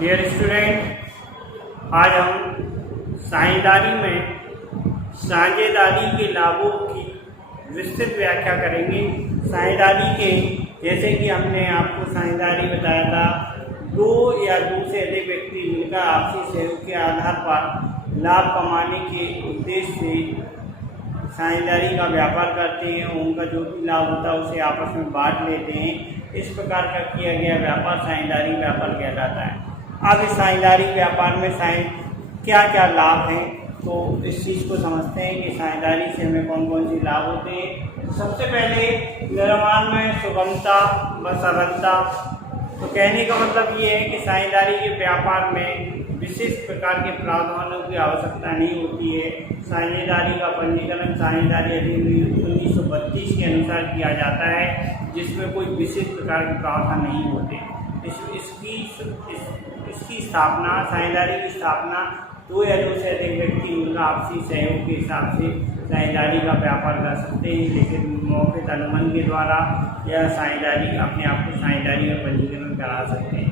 Dear student, आज हम साझेदारी में साझेदारी के लाभों की विस्तृत व्याख्या करेंगे। साझेदारी के जैसे कि हमने आपको साझेदारी बताया था, दो या दो से अधिक व्यक्ति मिलकर आपसी सहयोग के आधार पर लाभ कमाने के उद्देश्य से साझेदारी का व्यापार करते हैं। उनका जो भी लाभ होता है उसे आपस में बांट लेते हैं। इस प्रकार का किया गया व्यापार साझेदारी व्यापार कहलाता है। अब इस साझेदारी व्यापार में क्या क्या लाभ हैं, तो इस चीज़ को समझते हैं कि साझेदारी से हमें कौन कौन सी लाभ होते हैं। तो सबसे पहले निर्माण में सुगमता व सरलता। तो कहने का मतलब ये है कि साझेदारी के व्यापार में विशेष प्रकार के प्रावधानों की आवश्यकता नहीं होती है। साझेदारी का पंजीकरण साझेदारी अधिनियम 1932 के अनुसार किया जाता है, जिसमें कोई विशेष प्रकार के प्रावधान नहीं होते। इसकी स्थापना, साझेदारी की स्थापना दो या दो से अधिक व्यक्ति उनका आपसी सहयोग के हिसाब से साझेदारी का व्यापार कर सकते हैं, लेकिन मौखिक अनुबंध के द्वारा या साझेदारी अपने आप को साझेदारी में पंजीकरण करा सकते हैं।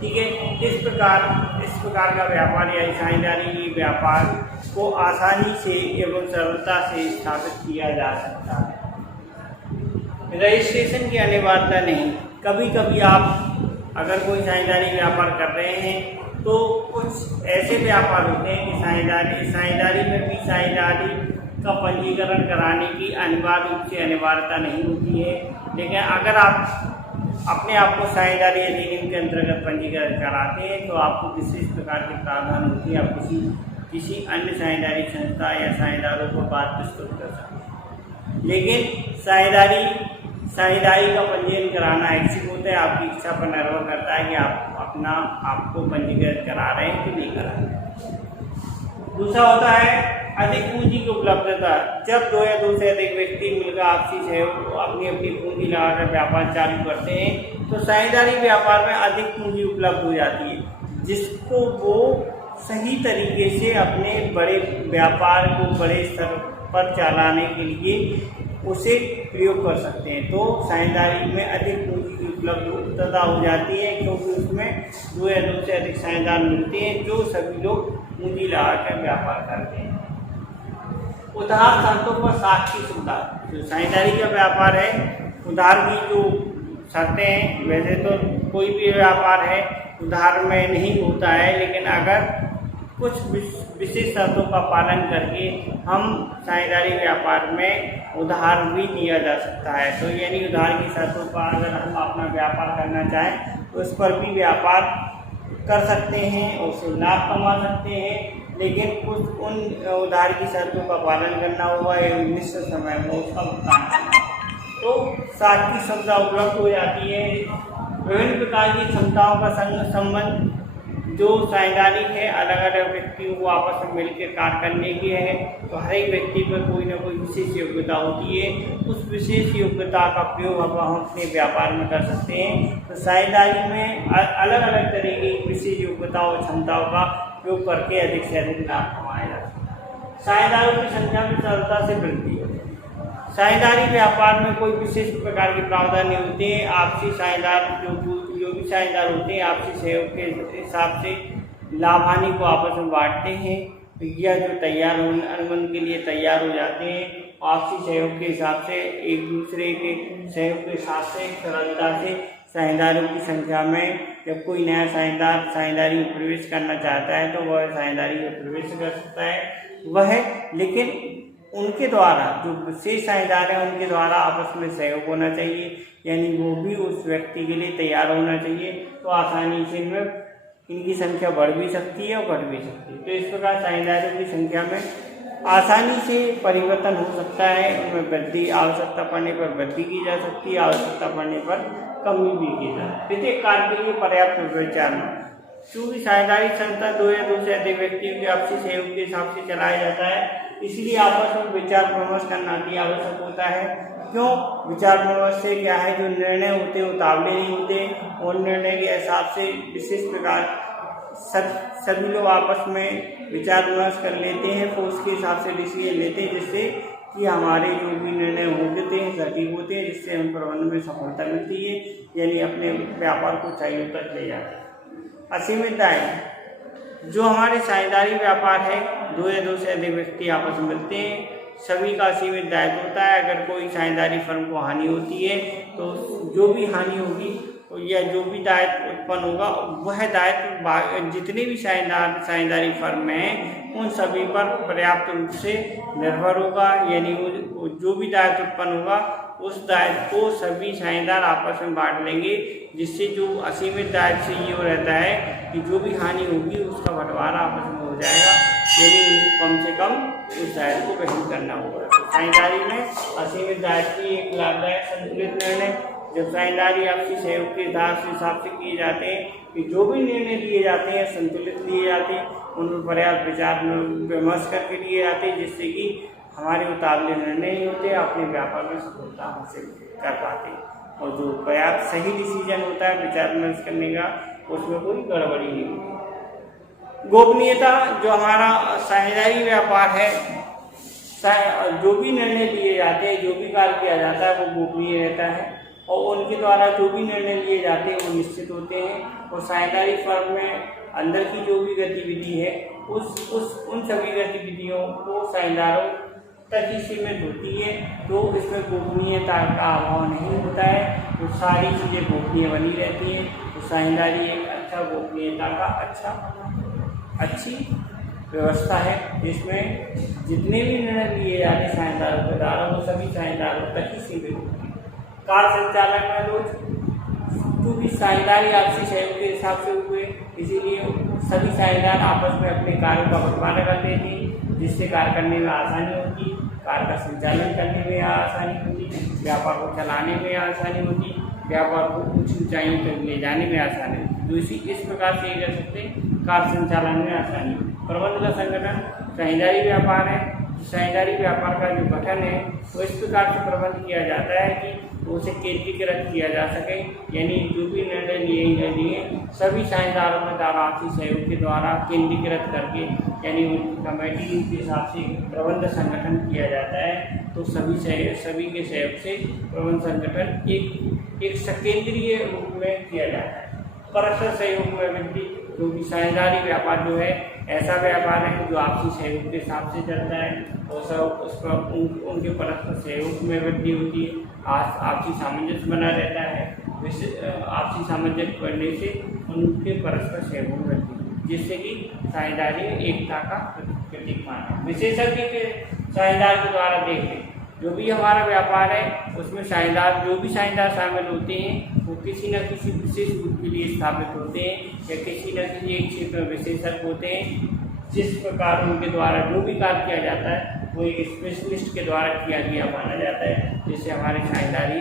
ठीक है, इस प्रकार का व्यापार या साझेदारी के व्यापार को आसानी से एवं सरलता से स्थापित किया जा सकता है। रजिस्ट्रेशन की अनिवार्यता नहीं। कभी कभी आप अगर कोई साझेदारी व्यापार कर रहे हैं तो कुछ ऐसे व्यापार होते हैं कि साझेदारी में भी साझेदारी का पंजीकरण कराने की अनिवार्य रूप से अनिवार्यता नहीं होती है। लेकिन अगर आप अपने आप को साझेदारी अधिनियम के अंतर्गत पंजीकरण कराते हैं तो आपको विशेष प्रकार के प्रावधान होती है। आप किसी अन्य साझेदारी संस्था या साझेदारों को बात प्रस्तुत कर सकते हैं। लेकिन साझेदारी का पंजीकरण कराना ऐच्छिक होता है। आपकी इच्छा पर निर्भर करता है कि आप आपको पंजीकृत करा रहे हैं कि नहीं करा रहे हैं। दूसरा होता है अधिक पूंजी की उपलब्धता। जब दो या दो से अधिक व्यक्ति मिलकर आपसी सहयोग अपनी पूंजी लगाकर व्यापार चालू करते हैं तो साझेदारी व्यापार में अधिक पूंजी उपलब्ध हो जाती है, जिसको वो सही तरीके से अपने बड़े व्यापार को बड़े स्तर पर चलाने के लिए उसे प्रयोग कर सकते हैं। तो साझेदारी में अधिक पूंजी की उपलब्धता हो जाती है, क्योंकि उसमें दो या दो से अधिक साझेदार मिलते हैं जो सभी लोग पूंजी लगाकर व्यापार करते हैं। उधार शर्तों पर साख की सुविधा। जो साझेदारी का व्यापार है, उधार की जो शर्तें हैं, वैसे तो कोई भी व्यापार है उधार में नहीं होता है, लेकिन अगर कुछ विशेष शर्तों का पालन करके हम साझेदारी व्यापार में उधार भी लिया जा सकता है। तो यानी उधार की शर्तों पर अगर हम अपना व्यापार करना चाहें तो उस पर भी व्यापार कर सकते हैं और उससे लाभ कमा सकते हैं, लेकिन कुछ उन उधार की शर्तों का पालन करना होगा एवं निश्चित समय में उसका भुगतान करना। तो साख की सुविधा उपलब्ध हो जाती है। विभिन्न प्रकार की क्षमताओं का संबंध। जो साझेदारी है अलग अलग व्यक्तियों को आपस में मिलकर कार्य करने की है, तो हर एक व्यक्ति पर कोई ना कोई विशेष योग्यता होती है। उस विशेष योग्यता का प्रयोग हम अपने व्यापार में कर सकते हैं। तो साझेदारी में अलग अलग तरह की विशेष योग्यताओं और क्षमताओं का प्रयोग करके अधिक से अधिक लाभ कमाया जा सकता है। साझेदारों की संख्या में सरलता से वृद्धि। साझेदारी व्यापार में कोई विशेष प्रकार के प्रावधान नहीं होते हैं। आपसी साझेदार जो भी साझेदार होते हैं आपसी सहयोग के हिसाब से लाभ हानि को आपस में बांटते हैं, या जो तैयार अनुबंध के लिए तैयार हो जाते हैं आपसी सहयोग के हिसाब से एक दूसरे के सहयोग के हिसाब से सरलता से साझेदारों की संख्या में जब कोई नया साझेदार साझेदारी में प्रवेश करना चाहता है तो वह साझेदारी में प्रवेश कर सकता है। लेकिन उनके द्वारा जो विशेष साझेदार हैं उनके द्वारा आपस में सहयोग होना चाहिए, यानी वो भी उस व्यक्ति के लिए तैयार होना चाहिए। तो आसानी से इनकी संख्या बढ़ भी सकती है और घट भी सकती है। तो इस प्रकार साझेदारों की संख्या में आसानी से परिवर्तन हो सकता है। उनमें वृद्धि, आवश्यकता पड़ने पर वृद्धि की जा सकती है, आवश्यकता पड़ने पर कमी भी की जा सकती है। प्रत्येक कार्य के लिए पर्याप्त विचार। चूँकि साझेदारी संस्था दो या दो से अधिक व्यक्तियों के आपसी सहयोग के हिसाब से चलाया जाता है, इसलिए आपस में विचार विमर्श करना अति आवश्यक होता है। क्यों? विचार विमर्श से क्या है, जो निर्णय होते हैं उतावले नहीं होते, और निर्णय के हिसाब से विशेष प्रकार सभी लोग आपस में विचार विमर्श कर लेते हैं, तो उसके हिसाब से डिसीजन लेते हैं, जिससे कि हमारे जो भी निर्णय होते हैं सटीक होते हैं, जिससे हम प्रबंधन में सफलता मिलती है, यानी अपने व्यापार को ऊंचाइयों तक ले जाते हैं। असीमित दायित्व, जो हमारे साझेदारी व्यापार है, दो या दो से अधिक व्यक्ति आपस में मिलते हैं, सभी का असीमित दायित्व होता है। अगर कोई साझेदारी फर्म को हानि होती है तो जो भी हानि होगी या जो भी दायित्व उत्पन्न होगा वह दायित्व जितने भी साझेदारी फर्म हैं उन सभी पर पर्याप्त रूप से निर्भर होगा। यानी जो भी दायित्व उत्पन्न होगा उस दायित्व को सभी साझेदार आपस में बांट लेंगे, जिससे जो असीमित दायित्व से ये हो रहता है कि जो भी हानि होगी उसका बंटवारा आपस में हो जाएगा, यानी उनको कम से कम उस दायित्व को वहन करना होगा। तो साझेदारी में असीमित दायित्व की एक लाभदायक संतुलित निर्णय, जब साझेदारी आपसी सहयोग के हिसाब से किए जाते हैं कि जो भी निर्णय लिए जाते हैं संतुलित लिए जाते हैं, उन पर पर्याप्त विचार विमर्श करके लिए जाते हैं, जिससे कि हमारे मुताबिक निर्णय नहीं होते, अपने व्यापार में सफलता हासिल कर पाते हैं। और जो पर्याप्त सही डिसीजन होता है विचार विमर्श करने का, उसमें कोई गड़बड़ी नहीं होती। गोपनीयता, जो हमारा साझेदारी व्यापार है, जो भी निर्णय लिए जाते हैं, जो भी कार्य किया जाता है वो गोपनीय रहता है और उनके द्वारा जो भी निर्णय लिए जाते हैं वो निश्चित होते हैं। और साझेदारी फर्म में अंदर की जो भी गतिविधि है उन सभी गतिविधियों को साझेदारों तक ही सीमित होती है, तो इसमें गोपनीयता का अभाव नहीं होता है, तो सारी चीज़ें गोपनीय बनी रहती हैं। तो साझेदारी एक अच्छा गोपनीयता का अच्छी व्यवस्था है, जिसमें जितने भी निर्णय लिए जाते हैं साझेदारों के द्वारा वो सभी साझेदारों तक ही सीमित होती है। कार्य संचालन में रोज क्योंकि साझेदारी आपसी सहयोग के हिसाब से हुए, इसीलिए सभी साझेदार आपस में अपने कार्यों का बंटवारा कर देते हैं, जिससे कार्य करने में आसानी होती, कार्य का संचालन करने में आसानी होती, व्यापार को चलाने में आसानी होती, व्यापार को उच्च ऊंचाइयों तक ले जाने में आसानी होती। तो इस प्रकार से ये कर सकते हैं, कार्य संचालन में आसानी होती। प्रबंध का संगठन साझेदारी व्यापार है, साझेदारी व्यापार का जो गठन है वो इस प्रकार से प्रबंध किया जाता है कि उसे केंद्रीकृत किया जा सके, यानी जो भी निर्णय लिए गए सभी साझेदारों के द्वारा आपसी सहयोग के द्वारा केंद्रीकृत करके, यानी उनकी कमेटी के हिसाब से प्रबंध संगठन किया जाता है। तो सभी के सहयोग से प्रबंध संगठन एक सकेंद्रीय रूप में किया जाता है। परस्पर सहयोग में वृद्धि, क्योंकि साझेदारी व्यापार जो है ऐसा व्यापार है जो आपसी सहयोग के हिसाब से चलता है और सब उस पर उनके परस्पर सहयोग में वृद्धि होती है, आपसी सामंजस्य बना रहता है। आपसी सामंजस्य बढ़ने से उनके परस्पर सहयोग में वृद्धि, जिससे कि साझेदारी एकता का प्रतीक माना है। विशेषज्ञ के साझेदार के द्वारा देखें, जो भी हमारा व्यापार है उसमें साझेदार जो भी साझेदार शामिल होते हैं वो किसी न किसी विशेष रूप के लिए स्थापित होते हैं या किसी न किसी एक क्षेत्र में विशेषज्ञ होते हैं। जिस प्रकार उनके द्वारा जो भी कार्य किया जाता है वो एक स्पेशलिस्ट के द्वारा किया गया माना जाता है, जिससे हमारी साझेदारी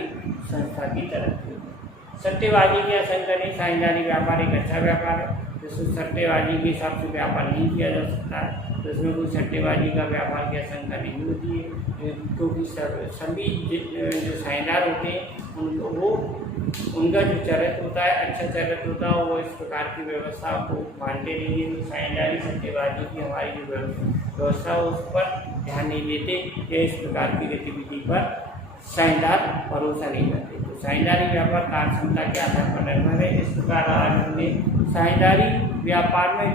संस्था की तरक्की होती। सट्टेबाजी की आशंका नहीं, साझेदारी व्यापार एक अच्छा व्यापार है, जिसमें सट्टेबाजी के हिसाब से व्यापार नहीं किया जा सकता है, तो इसमें कोई सट्टेबाजी का व्यापार की आशंका नहीं होती है, क्योंकि सभी जो साझेदार होते हैं उनका जो चरित्र होता है अच्छा चरित्र होता है, वो इस प्रकार की व्यवस्था को मानते नहीं है। तो साझेदारी सट्टेबाजी की हमारी जो व्यवस्था है उस पर ध्यान नहीं देते या इस प्रकार की गतिविधि पर साझेदार भरोसा नहीं करते। तो साझेदारी व्यापार कार्य क्षमता के आधार पर निर्भर है। इस प्रकार आज हमने साझेदारी व्यापार में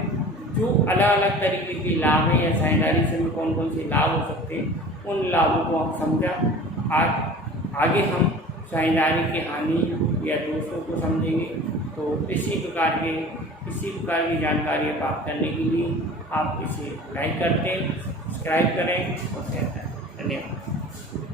जो अलग अलग तरीके के लाभ हैं या साझेदारी से कौन कौन से लाभ हो सकते हैं उन लाभों को हम समझा। आगे हम साझेदारी की हानि या दोषों को समझेंगे। तो इसी प्रकार की जानकारी प्राप्त करने के लिए आप इसे लाइक करते, सब्सक्राइब करें और शेयर करें। धन्यवाद।